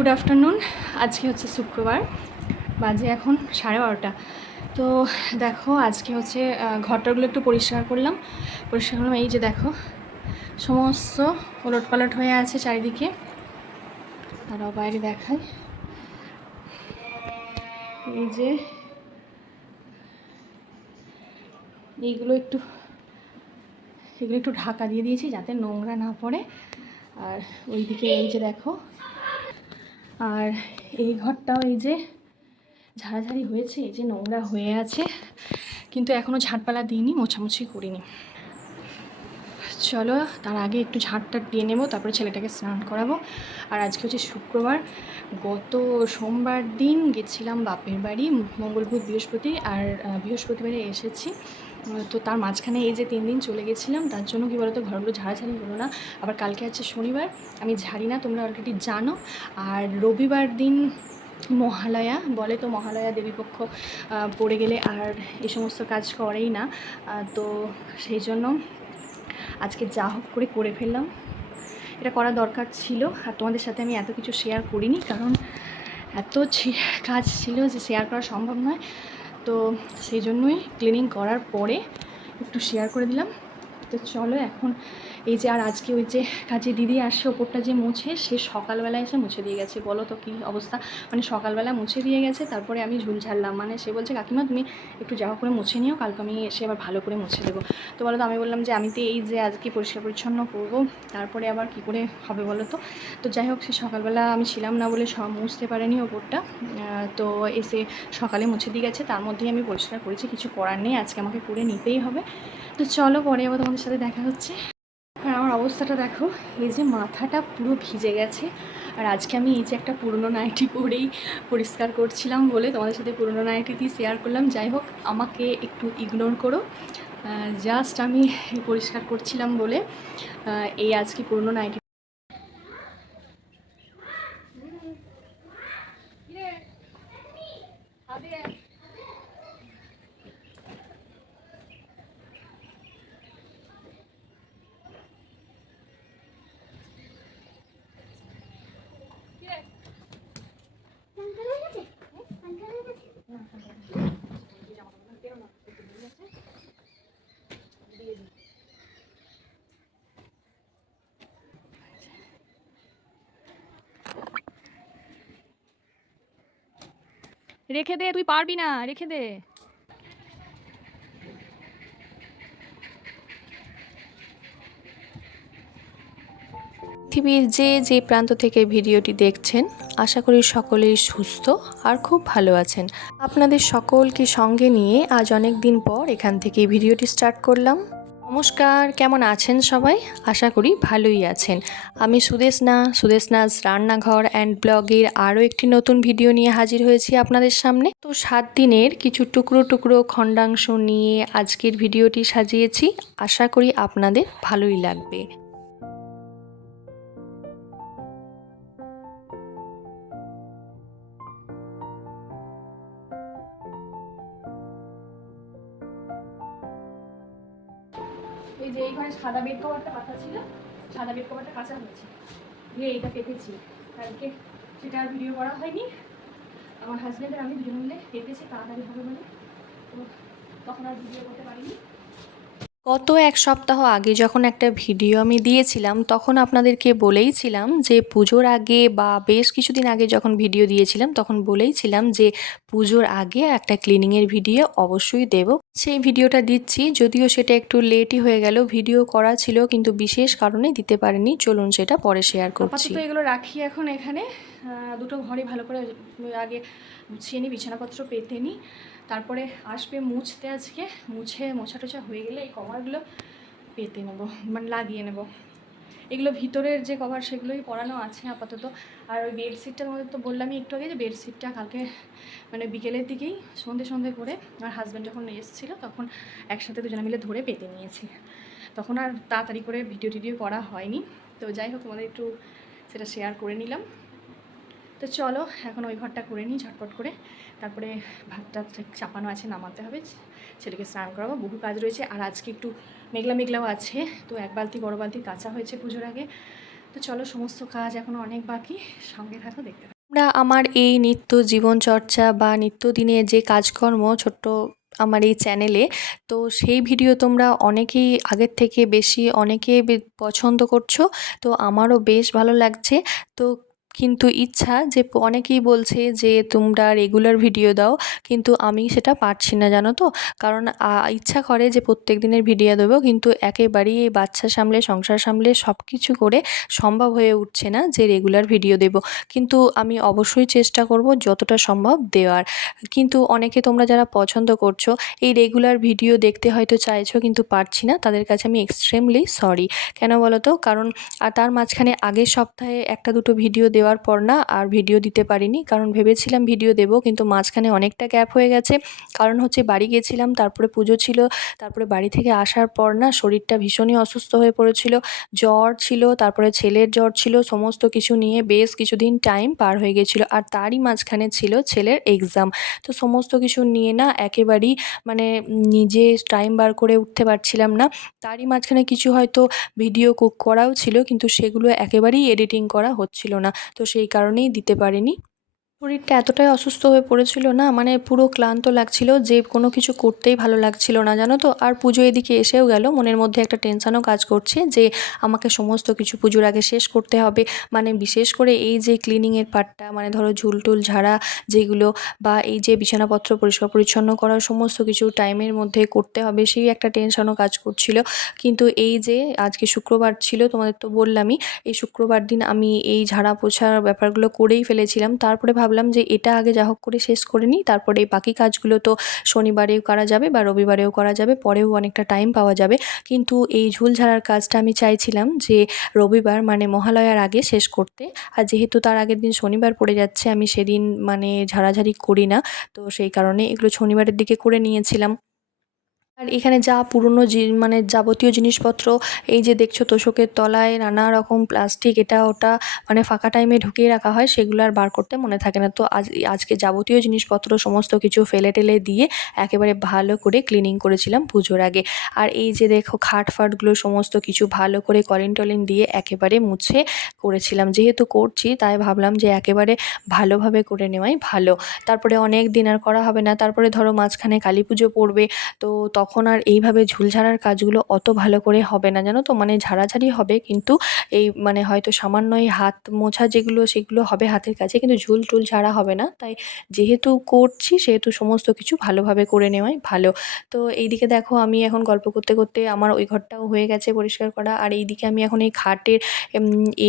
Good afternoon. আজকে হচ্ছে শুক্রবার, বাজে এখন সাড়ে বারোটা। তো দেখো, আজকে হচ্ছে ঘরটাগুলো একটু পরিষ্কার করলাম। পরিষ্কার করলাম, এই যে দেখো, সমস্ত ওলট পালট হয়ে আছে চারিদিকে। আর বাইরে দেখায়। এই যে, এইগুলো একটু, এগুলো একটু ঢাকা দিয়ে দিয়েছি যাতে নোংরা না পড়ে। আর ওইদিকে এই যে দেখো আর এই ঘরটাও এই যে ঝাড়াঝাড়ি হয়েছে, এই যে নোংরা হয়ে আছে, কিন্তু এখনও ঝাড়পালা দিইনি, মোছামুছি করিনি। চলো, তার আগে একটু ঝাড়টাট দিয়ে নেব, তারপরে ছেলেটাকে স্নান করাবো। আর আজকে হচ্ছে শুক্রবার, গত সোমবার দিন গেছিলাম বাপের বাড়ি, মঙ্গল বুধ বৃহস্পতি, আর বৃহস্পতিবারে এসেছি। তো তার মাঝখানে এই যে তিন দিন চলে গেছিলাম, তার জন্য কি বলতো ঘরগুলো ঝাড়াঝাড়ি হলো না। আবার কালকে আছে শনিবার, আমি ঝাড়ি না, তোমরা অলরেডি জানো। আর রবিবার দিন মহালয়া, বলে তো মহালয়া দেবীপক্ষ পড়ে গেলে আর এই সমস্ত কাজ করেই না। তো সেই জন্য আজকে যা হোক করে করে ফেললাম। এটা করা দরকার ছিল, আর তোমাদের সাথে আমি এত কিছু শেয়ার করিনি, কারণ এত কাজ ছিল যে শেয়ার করা সম্ভব নয়। তো সেই জন্যই ক্লিনিং করার পরে একটু শেয়ার করে দিলাম। তো চলো এখন এই যে আর আজকে ওই যে কাজে দিদি আসে, ওপরটা যে মুছে, সে সকালবেলা এসে মুছে দিয়ে গেছে। বলো তো কী অবস্থা? মানে সকালবেলা মুছে দিয়ে গেছে, তারপরে আমি ঝুল ঝাড়লাম। মানে সে বলছে, কাকিমা, তুমি একটু যাওয়া করে মুছে নিও, কালকে আমি এসে আবার ভালো করে মুছে দেবো। তো বলো তো, আমি বললাম যে, আমি তো এই যে আজকে পরিষ্কার পরিচ্ছন্ন করব, তারপরে আবার কি করে হবে বলো তো? তো যাই হোক, সে সকালবেলা আমি ছিলাম না বলে সব মুছতে পারেনি ওপরটা। তো এসে সকালে মুছে দিয়ে গেছে, তার মধ্যেই আমি পরিষ্কার করেছি, কিছু করার নেই, আজকে আমাকে করে নিতেই হবে। তো চলো, পরে আবার তোমাদের সাথে দেখা হচ্ছে। আমার অবস্থাটা দেখো, এই যে মাথাটা পুরো ভিজে গেছে। আর আজকে আমি এই যে একটা পুরনো নাইটি পরেই পরিষ্কার করছিলাম বলে তোমাদের সাথে পুরনো নাইটি দিয়ে শেয়ার করলাম। যাই হোক, আমাকে একটু ইগনোর করো। জাস্ট আমি পরিষ্কার করছিলাম বলে এই আজকে পুরনো নাইটি রেখে দে, তুই পারবি না, রেখে দে। পৃথিবীর যে যে প্রান্ত থেকে ভিডিওটি দেখছেন, আশা করি সকলেই সুস্থ আর খুব ভালো আছেন। আপনাদের সকলকে সঙ্গে নিয়ে আজ অনেক দিন পর এখান থেকে ভিডিওটি স্টার্ট করলাম। নমস্কার, কেমন আছেন সবাই? আশা করি ভালোই আছেন। আমি সুদেশনা সুদেশনাজ রান্নাঘর অ্যান্ড ব্লগের আরও একটি নতুন ভিডিও নিয়ে হাজির হয়েছি আপনাদের সামনে। তো সাত দিনের কিছু টুকরো টুকরো খণ্ডাংশ নিয়ে আজকের ভিডিওটি সাজিয়েছি। আশা করি আপনাদের ভালোই লাগবে। সাদা বেড কভারটা পাতা ছিল, সাদা বেড কভারটা কাঁচা হয়েছে। দিয়ে এইটা পেতেছি কালকে সেটা আর ভিডিও করা হয়নি। আমার হাজব্যান্ড আর আমি দুজন মিলে পেতেছি তাড়াতাড়ি হবে বলে। তো তখন আর ভিডিও করতে পারিনি। গত এক সপ্তাহ আগে যখন একটা ভিডিও আমি দিয়েছিলাম, তখন আপনাদেরকে বলেইছিলাম যে পুজোর আগে বা বেশ কিছুদিন আগে যখন ভিডিও দিয়েছিলাম, তখন বলেইছিলাম যে পুজোর আগে একটা ক্লিনিংয়ের ভিডিও অবশ্যই দেব। সেই ভিডিওটা দিচ্ছি, যদিও সেটা একটু লেটই হয়ে গেল, ভিডিও করা ছিল কিন্তু বিশেষ কারণে দিতে পারিনি, চলুন সেটা পরে শেয়ার করছি। এগুলো রাখি এখন এখানে। দুটো ঘরে ভালো করে আগে মুছিয়ে নিই বিছানাপত্র পেতে নিই তারপরে আসবে মুছতে আজকে, মুছে মোছা টোছা হয়ে গেলে এই কভারগুলো পেতে নেব মানে লাগিয়ে নেব। এগুলো ভিতরের যে কভার সেগুলোই পরানো আছে আপাতত। আর ওই বেডশিটটার মধ্যে তো বললামই একটু আগে যে বেডশিটটা কালকে মানে বিকেলের দিকেই সন্ধে সন্ধে করে আমার হাজব্যান্ড যখন এসেছিল তখন একসাথে দুজনে মিলে ধরে পেতে নিয়েছি। তখন আর তাড়াতাড়ি করে ভিডিও টিডিও করা হয়নি। তো যাই হোক তোমাদের একটু সেটা শেয়ার করে নিলাম। তো চলো, এখন ওই ঘরটা করে নিই ঝটপট করে। তারপরে ভাতটা চাপানো আছে, নামাতে হবে। ছেলেকে স্নান করাবো, বহু কাজ রয়েছে। আর আজকে একটু মেঘলা মেঘলাও আছে। তো এক বালতি, বড় বালতি কাঁচা হয়েছে পুজোর আগে। তো চলো, সমস্ত কাজ এখন অনেক বাকি। সঙ্গে থাকো, দেখতে আমরা আমার এই নিত্য জীবনচর্চা বা নিত্যদিনের যে কাজকর্ম ছোট্ট আমার এই চ্যানেলে তো সেই ভিডিও তোমরা অনেকেই আগের থেকে বেশি, অনেকে পছন্দ করছ। তো আমারও বেশ ভালো লাগছে। তো কিন্তু ইচ্ছা যে অনেকেই বলছে যে তোমরা রেগুলার ভিডিও দাও, কিন্তু আমি সেটা পারছি না, জানো তো? কারণ ইচ্ছা করে যে প্রত্যেক দিনের ভিডিও দেবো, কিন্তু একেবারেই এই বাচ্চা সামলে, সংসার সামলে সব কিছু করে সম্ভব হয়ে উঠছে না যে রেগুলার ভিডিও দেব। কিন্তু আমি অবশ্যই চেষ্টা করব যতটা সম্ভব দেওয়ার। কিন্তু অনেকে তোমরা যারা পছন্দ করছ, এই রেগুলার ভিডিও দেখতে হয়তো চাইছো, কিন্তু পারছি না, তাদের কাছে আমি এক্সট্রিমলি সরি কেন বলো তো? কারণ, আর তার মাঝখানে আগের সপ্তাহে একটা দুটো ভিডিও দেওয়ার পর না আর ভিডিও দিতে পারিনি। কারণ ভেবেছিলাম ভিডিও দেবো, কিন্তু মাঝখানে অনেকটা গ্যাপ হয়ে গেছে। কারণ হচ্ছে বাড়ি গেছিলাম, তারপরে পুজো ছিল, তারপরে বাড়ি থেকে আসার পর না শরীরটা ভীষণই অসুস্থ হয়ে পড়েছিল। জ্বর ছিল, তারপরে ছেলের জ্বর ছিল, সমস্ত কিছু নিয়ে বেশ কিছুদিন টাইম পার হয়ে গেছিল। আর তারই মাঝখানে ছিল ছেলের এক্সাম তো সমস্ত কিছু নিয়ে না একেবারেই মানে নিজে টাইম বার করে উঠতে পারছিলাম না। তারই মাঝখানে কিছু হয়তো ভিডিও কুক করাও ছিল, কিন্তু সেগুলো একেবারেই এডিটিং করা হচ্ছিল না। তো সেই কারণেই দিতে পারিনি। শরীরটা এতটাই অসুস্থ হয়ে পড়েছিল না মানে পুরো ক্লান্ত লাগছিল, যে কোনো কিছু করতেই ভালো লাগছিল না, জানো তো? আর পুজো এদিকে এসেও গেল, মনের মধ্যে একটা টেনশানও কাজ করছে যে আমাকে সমস্ত কিছু পুজোর আগে শেষ করতে হবে। মানে বিশেষ করে এই যে ক্লিনিংয়ের পার্টটা মানে ধরো ঝুল টুল ঝাড়া যেগুলো বা এই যে বিছানাপত্র পরিষ্কার পরিচ্ছন্ন করা, সমস্ত কিছু টাইমের মধ্যে করতে হবে, সেই একটা টেনশনও কাজ করছিল। কিন্তু এই যে আজকে শুক্রবার ছিল, তোমাদের তো বললামই, এই শুক্রবার দিন আমি এই ঝাড়া পোছার ব্যাপারগুলো করেই ফেলেছিলাম। তারপরে ভাবলাম যে এটা আগে যা হোক করে শেষ করে নিই। তারপরে বাকি কাজগুলো তো শনিবারেও করা যাবে বা রবিবারেও করা যাবে, পরেও অনেকটা টাইম পাওয়া যাবে। কিন্তু এই ঝুল ঝাড়ার কাজটা আমি চাইছিলাম যে রবিবার মানে মহালয়ার আগে শেষ করতে। আর যেহেতু তার আগের দিন শনিবার পড়ে যাচ্ছে, আমি সেদিন মানে ঝাড়াঝাড়ি করি না। তো সেই কারণে এগুলো শনিবারের দিকে করে নিয়েছিলাম। আর এখানে যা পুরনো মানে যাবতীয় জিনিসপত্র, এই যে দেখছ তোষকের তলায় নানা রকম প্লাস্টিক এটা ওটা মানে ফাঁকা টাইমে ঢুকিয়ে রাখা হয়, সেগুলো আর বার করতে মনে থাকে না। তো আজ, আজকে যাবতীয় জিনিসপত্র সমস্ত কিছু ফেলে টেলে দিয়ে একেবারে ভালো করে ক্লিনিং করেছিলাম পুজোর আগে। আর এই যে দেখো খাট ফাটগুলো সমস্ত কিছু ভালো করে কলিন টলিন দিয়ে একেবারে মুছে করেছিলাম। যেহেতু করছি, তাই ভাবলাম যে একেবারে ভালোভাবে করে নেওয়াই ভালো। তারপরে অনেক দিন আর করা হবে না, তারপরে ধরো মাঝখানে কালী পুজো পড়বে, তো তখন আর এইভাবে ঝুলঝাড়ার কাজগুলো অত ভালো করে হবে না, জানো তো? মানে ঝাড়াঝাড়ি হবে, কিন্তু এই মানে হয়তো সামান্য এই হাত মোছা যেগুলো, সেগুলো হবে হাতের কাছে, কিন্তু ঝুল টুল ঝাড়া হবে না। তাই যেহেতু করছি, সেহেতু সমস্ত কিছু ভালোভাবে করে নেওয়াই ভালো। তো এইদিকে দেখো, আমি এখন গল্প করতে করতে আমার ওই ঘরটাও হয়ে গেছে পরিষ্কার করা। আর এইদিকে আমি এখন এই খাটের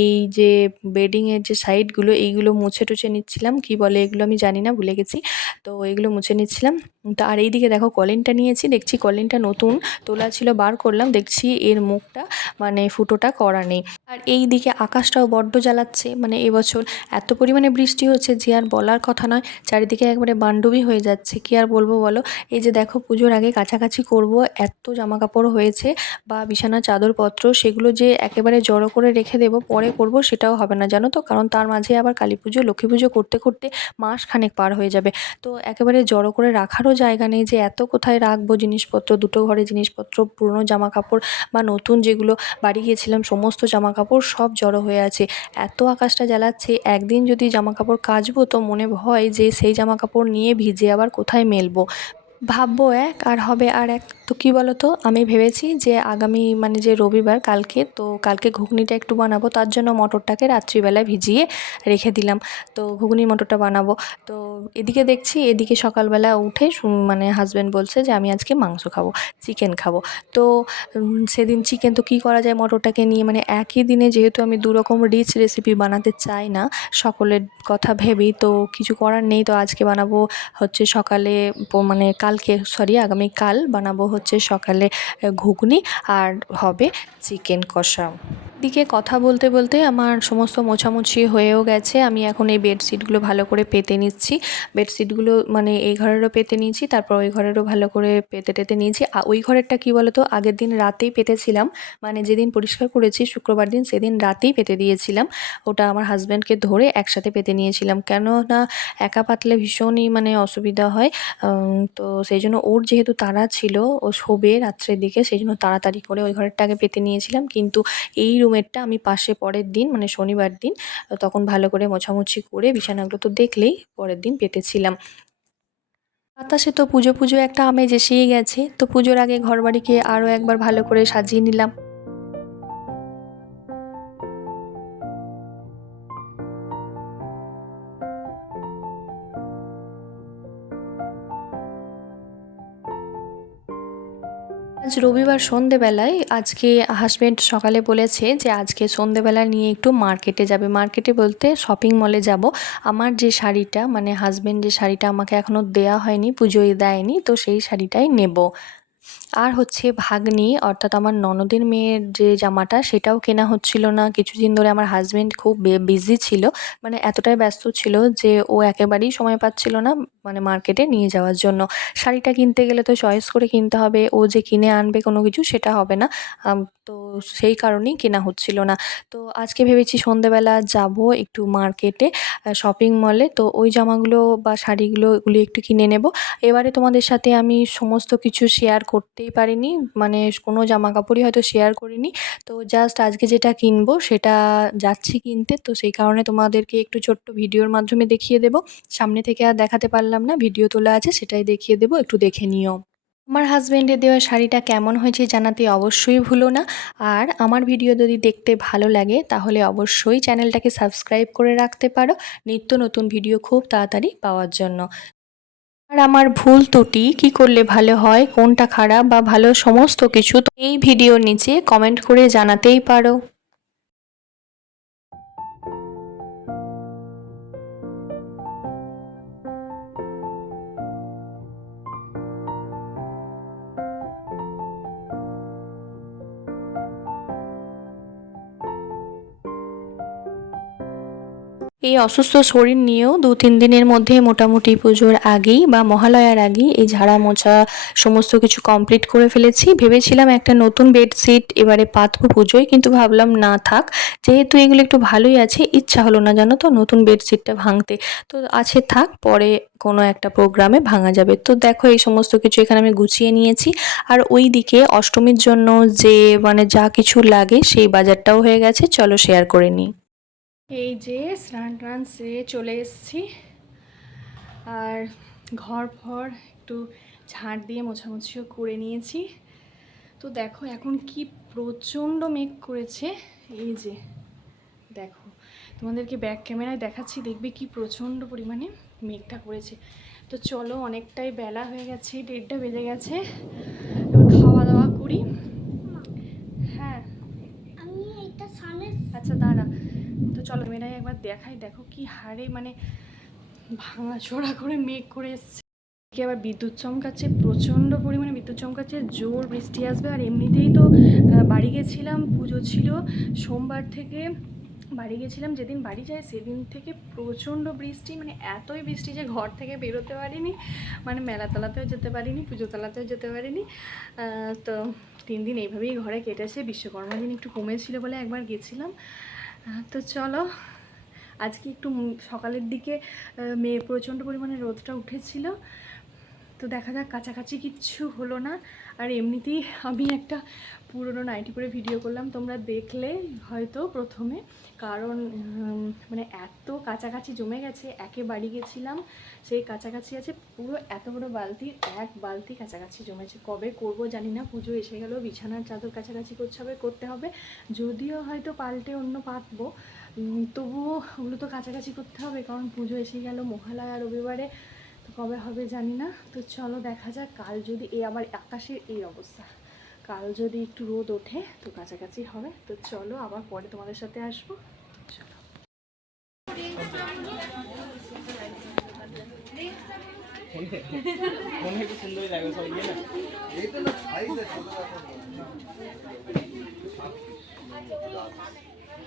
এই যে বেডিংয়ের যে সাইডগুলো, এইগুলো মুছে টুছে নিচ্ছিলাম। কি বলে এগুলো আমি জানি না, ভুলে গেছি। তো এগুলো মুছে নিচ্ছিলাম। তো আর এইদিকে দেখো কলিনটা নিয়েছি, দেখছি কলিনটা নতুন, তোলা ছিল, বার করলাম, দেখছি এর মুখটা মানে ফুটোটা করা নেই। আর এই দিকে আকাশটাও বড্ড জ্বালাচ্ছে মানে এবছর এত পরিমাণে বৃষ্টি হচ্ছে যে আর বলার কথা নয়, চারিদিকে একবারে বান্ডবী হয়ে যাচ্ছে, কি আর বলব বলো? এই যে দেখো পুজোর আগে কাছাকাছি করব, এত জামা কাপড় হয়েছে, বা বিছানা, চাদরপত্র, সেগুলো যে একেবারে জড়ো করে রেখে দেবো, পরে করব, সেটাও হবে না, জানো তো? কারণ তার মাঝে আবার কালী পুজো, লক্ষ্মী পুজো করতে করতে মাস খানেক পার হয়ে যাবে। তো একেবারে জড়ো করে রাখারও জায়গা নেই যে এত কোথায় রাখব জিনিসপত্র, দুটো ঘরে জিনিসপত্র, পুরনো জামা কাপড় বা নতুন যেগুলো বাড়ি গিয়েছিলাম, সমস্ত জামা কাপড় সব জড়ো হয়ে আছে। এত আকাশটা জ্বালাচ্ছে, একদিন যদি জামা কাপড় কাচবো তো মনে হয় যে সেই জামা কাপড় নিয়ে ভিজে আবার কোথায় মেলবো। ভাববো এক, আর হবে আর এক তো কী বলো তো আমি ভেবেছি যে আগামী মানে যে রবিবার কালকে, তো কালকে ঘুগনিটা একটু বানাবো। তার জন্য মটরটাকে রাত্রিবেলায় ভিজিয়ে রেখে দিলাম। তো ঘুগনি মটরটা বানাবো। তো এদিকে দেখছি, এদিকে সকালবেলা উঠে মানে হাজব্যান্ড বলছে যে, আমি আজকে মাংস খাব চিকেন খাব। তো সেদিন চিকেন তো কী করা যায় মটরটাকে নিয়ে? মানে একই দিনে যেহেতু আমি দু রকম রিচ রেসিপি বানাতে চাই না, সকলের কথা ভেবেই তো কিছু করার নেই। তো আজকে বানাবো হচ্ছে সকালে মানে কালকে সরি আগামী কাল বানাবো হচ্ছে সকালে ঘুগনি আর হবে চিকেন কষা। দিকে কথা বলতে বলতে আমার সমস্ত মোছামুছি হয়েও গেছে। আমি এখন এই বেডশিটগুলো ভালো করে পেতে নিচ্ছি। বেডশিটগুলো মানে এই ঘরেরও পেতে নিয়েছি, তারপর ওই ঘরেরও ভালো করে পেতে টেতে নিয়েছি। আর ওই ঘরেরটা কী বলো তো আগের দিন রাতেই পেতেছিলাম। মানে যেদিন পরিষ্কার করেছি, শুক্রবার দিন সেদিন রাতেই পেতে দিয়েছিলাম। ওটা আমার হাজব্যান্ডকে ধরে একসাথে পেতে নিয়েছিলাম। কেন না একা পাতলে ভীষণই মানে অসুবিধা হয়। তো সেই জন্য ওর যেহেতু তারা ছিল, ও শোবে রাত্রের দিকে সেই জন্য তাড়াতাড়ি করে ওই ঘরেরটাকে পেতে নিয়েছিলাম। কিন্তু এই রুমেরটা আমি পাশে পরের দিন মানে শনিবার দিন, তখন ভালো করে মোছামুছি করে বিছানাগুলো তো দেখলেই পরের দিন পেতেছিলাম। বাতাসে তো পুজো পুজো একটা আমেজ এসেই গেছে। তো পুজোর আগে ঘরবাড়িকে আরও একবার ভালো করে সাজিয়ে নিলাম। আজ রবিবার সন্ধেবেলায় আজকে হাজব্যান্ড সকালে বলেছে যে আজকে সন্ধেবেলা নিয়ে একটু মার্কেটে যাবে। মার্কেটে বলতে শপিং মলে যাব। আমার যে শাড়িটা মানে হাজব্যান্ড যে শাড়িটা আমাকে এখনও দেয়া হয়নি পুজোয় দেয়নি, তো সেই শাড়িটাই নেব। আর হচ্ছে ভাগ্নি, অর্থাৎ আমার ননদের মেয়ের যে জামাটা, সেটাও কেনা হচ্ছিল না। কিছুদিন ধরে আমার হাজব্যান্ড খুব বিজি ছিল। মানে এতটাই ব্যস্ত ছিল যে ও একেবারেই সময় পাচ্ছিল না। মানে মার্কেটে নিয়ে যাওয়ার জন্য। শাড়িটা কিনতে গেলে তো চয়েস করে কিনতে হবে, ও যে কিনে আনবে কোনো কিছু সেটা হবে না। তো সেই কারণেই কেনা হচ্ছিল না। তো আজকে ভেবেছি সন্ধেবেলা যাব একটু মার্কেটে শপিং মলে তো ওই জামাগুলো বা শাড়িগুলো ওগুলো একটু কিনে নেব। এবারে তোমাদের সাথে আমি সমস্ত কিছু শেয়ার করতেই পারিনি। মানে কোনো জামা কাপড়ই হয়তো শেয়ার করিনি। তো জাস্ট আজকে যেটা কিনবো সেটা যাচ্ছি কিনতে। তো সেই কারণে তোমাদেরকে একটু ছোট্ট ভিডিওর মাধ্যমে দেখিয়ে দেবো। সামনে থেকে আর দেখাতে পারলাম না ভিডিও তোলা আছে, সেটাই দেখিয়ে দেবো, একটু দেখে নিও। আমার হাজব্যান্ডের দেওয়া শাড়িটা কেমন হয়েছে জানাতে অবশ্যই ভুলো না। আর আমার ভিডিও যদি দেখতে ভালো লাগে, তাহলে অবশ্যই চ্যানেলটাকে সাবস্ক্রাইব করে রাখতে পারো, নিত্য নতুন ভিডিও খুব তাড়াতাড়ি পাওয়ার জন্য। আর আমার ভুল ত্রুটি, কী করলে ভালো হয়, কোনটা খারাপ বা ভালো, সমস্ত কিছু এই ভিডিওর নিচে কমেন্ট করে জানাতেই পারো। এই অসুস্থ শরীর নিয়েও দু, তিন দিনের মধ্যে মোটামুটি পুজোর আগেই বা মহালয়ার আগেই এই ঝাড়া মোছা সমস্ত কিছু কমপ্লিট করে ফেলেছি। ভেবেছিলাম একটা নতুন বেডশিট এবারে পাতবো পুজোয়, কিন্তু ভাবলাম না থাক, যেহেতু এগুলো একটু ভালোই আছে, ইচ্ছা হলো না জানো তো নতুন বেডশিটটা ভাঙতে। তো আছে থাক, পরে কোনো একটা প্রোগ্রামে ভাঙা যাবে। তো দেখো এই সমস্ত কিছু এখানে আমি গুছিয়ে নিয়েছি। আর ওই দিকে অষ্টমীর জন্য যে মানে যা কিছু লাগে সেই বাজারটাও হয়ে গেছে, চলো শেয়ার করে নিই। এই যে স্নান টান সেরে চলে এসেছি। আর ঘর ফর একটু ঝাড় দিয়ে মোছামুছিও করে নিয়েছি। তো দেখো এখন কি প্রচণ্ড মেঘ করেছে। এই যে দেখো তোমাদেরকে ব্যাক ক্যামেরায় দেখাচ্ছি দেখবে কি প্রচণ্ড পরিমাণে মেঘটা করেছে। তো চলো অনেকটাই বেলা হয়ে গেছে দেড়টা বেজে গেছে। এবার খাওয়া দাওয়া করি। হ্যাঁ। আচ্ছা দাঁড়া। তো চলো মেয়েরাই একবার দেখাই, দেখো কি হারে মানে ভাঙা চোরা করে মেঘ করে এসছে। আবার বিদ্যুৎ চমকাচ্ছে, প্রচণ্ড পরিমাণে বিদ্যুৎ চমকাচ্ছে, জোর বৃষ্টি আসবে। আর এমনিতেই তো বাড়ি গেছিলাম, পুজো ছিল। সোমবার থেকে বাড়ি গেছিলাম, যেদিন বাড়ি যায় সেদিন থেকে প্রচণ্ড বৃষ্টি মানে এতই বৃষ্টি যে ঘর থেকে বেরোতে পারিনি মানে মেলা তলাতেও যেতে পারিনি পুজো তলাতেও যেতে পারিনি। তো তিন দিন এইভাবেই ঘরে কেটেছে, বিশ্বকর্মা দিন একটু কমেছিল বলে একবার গেছিলাম। তো চলো আজকে একটু সকালের দিকে মেয়ে প্রচণ্ড পরিমাণে রোদটা উঠেছিল। তো দেখা যাক, কাছাকাছি কিচ্ছু হলো না। আর এমনিতেই আমি একটা পুরনো নাইটি পরে ভিডিও করলাম, তোমরা দেখলে হয়তো প্রথমে। কারণ মানে এত কাছাকাছি জমে গেছে, একে বাড়ি গেছিলাম, সেই কাছাকাছি আছে পুরো এত বড় বালতি, এক বালতি কাছাকাছি জমেছে। কবে করব জানি না, পুজো এসে গেল, বিছানার চাদর কাছাকাছি করতে হবে করতে হবে। যদিও হয়তো পাল্টে অন্য পাতবো তবুও ওগুলো তো কাছাকাছি করতে হবে, কারণ পুজো এসে গেল মহালয়া রবিবারে। কবে হবে জানি না। তো চলো দেখা যাক কাল যদি এই আবার আকাশের এই অবস্থা। কাল যদি একটু রোদ ওঠে তো কাছাকাছি হবে। তো চলো আবার পরে তোমাদের সাথে আসব। চলো। সুন্দরই লাগবে সব ইয়ে না?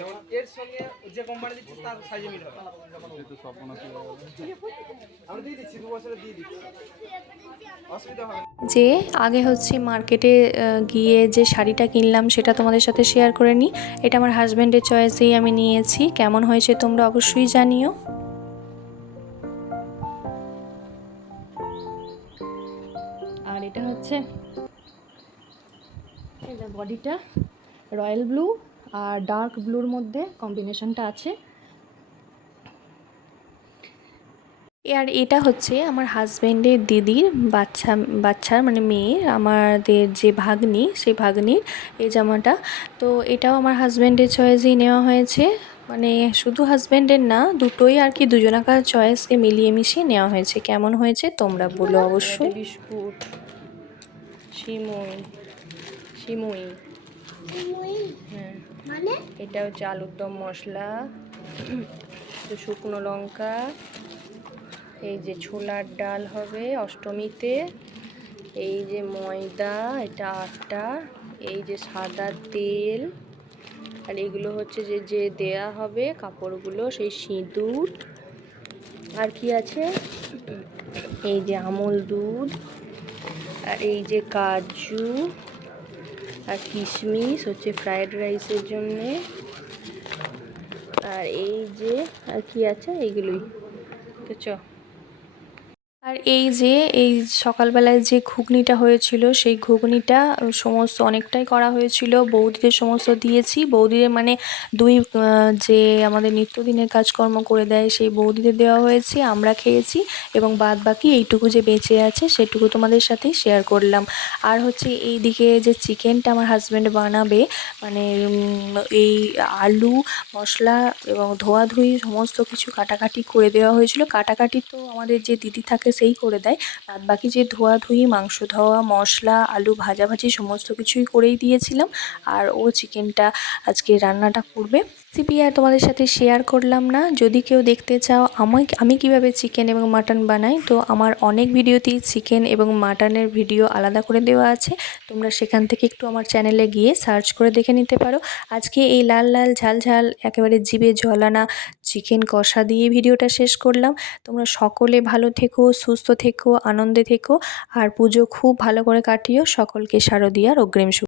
যেমন এর সঙ্গে যে কোম্পানি দিচ্ছি তার সাইজে মিল হবে। আমি দিয়ে দিচ্ছি দু বছরে দিয়ে দিচ্ছি। অসুবিধা হবে যে আগে হচ্ছে মার্কেটে গিয়ে যে শাড়িটা কিনলাম সেটা তোমাদের সাথে শেয়ার করে নিই এটা আমার হাজব্যান্ডের চয়েসেই আমি নিয়েছি। কেমন হয়েছে তোমরা অবশ্যই জানিও। আর এটা হচ্ছে বডিটা রয়্যাল ব্লু আর ডার্ক ব্লুর মধ্যে কম্বিনেশনটা আছে। আর এটা হচ্ছে আমার হাজব্যান্ডের দিদির বাচ্চা বাচ্চার মানে মেয়ের আমাদের যে ভাগ্নি সেই ভাগ্নির এই জামাটা। তো এটাও আমার হাজব্যান্ডের চয়েসেই নেওয়া হয়েছে। মানে শুধু হাজব্যান্ডের না দুটোই আর কি দুজনাকার চয়েসকে মিলিয়ে মিশিয়ে নেওয়া হয়েছে। কেমন হয়েছে তোমরা বলো অবশ্যই। বিস্কুট সিমুই সিমুই মুই হ্যাঁ। এটা হচ্ছে আলুর দম মশলা শুকনো লঙ্কা, এই যে ছোলার ডাল হবে অষ্টমীতে, এই যে ময়দা, এটা আটা, এই যে সাদা তেল, আর এগুলো হচ্ছে যে যে দেয়া হবে কাপড়গুলো, সেই সিঁদুর, আর কি আছে? এই যে আমল দুধ, আর এই যে কাজু আর কিশমিশ হচ্ছে ফ্রায়েড রাইসের জন্যে। আর এই যে, আর কি আছে? এইগুলোই। তো চ। আর এই যে, এই সকালবেলায় যে ঘুগনিটা হয়েছিল, সেই ঘুগনিটা সমস্ত অনেকটাই করা হয়েছিল। বৌদিদের সমস্ত দিয়েছি। বৌদিদের মানে দুই যে আমাদের নিত্যদিনের কাজকর্ম করে দেয়, সেই বৌদিদের দেওয়া হয়েছে, আমরা খেয়েছি এবং বাদ বাকি এইটুকু যে বেঁচে আছে, সেটুকু তোমাদের সাথেই শেয়ার করলাম। আর হচ্ছে এই দিকে যে চিকেনটা আমার হাজব্যান্ড বানাবে মানে এই আলু, মশলা এবং ধোয়াধুয়ি সমস্ত কিছু কাটাকাটি করে দেওয়া হয়েছিল। কাটাকাটি তো আমাদের যে দিদি থাকে সেই করে দেয়। বাদ বাকি যে ধোয়াধুয়ি মাংস ধোয়া, মশলা, আলু ভাজাভাজি সমস্ত কিছুই করেই দিয়েছিলাম। আর ও চিকেনটা আজকে রান্নাটা করবে। রেসিপি আর তোমাদের সাথে শেয়ার করলাম না। যদি কেউ দেখতে চাও, আমায়, আমি কীভাবে চিকেন এবং মাটন বানাই, তো আমার অনেক ভিডিওতেই চিকেন এবং মাটনের ভিডিও আলাদা করে দেওয়া আছে। তোমরা সেখান থেকে একটু আমার চ্যানেলে গিয়ে সার্চ করে দেখে নিতে পারো। আজকে এই লাল লাল, ঝাল ঝাল, একেবারে জিভে জলানা চিকেন কষা দিয়ে ভিডিওটা শেষ করলাম। তোমরা সকলে ভালো থেকো সুস্থ থেকো আনন্দে থেকো আর পুজো খুব ভালো করে কাটিও। সকলকে শারদীয়ার অগ্রিম শুভ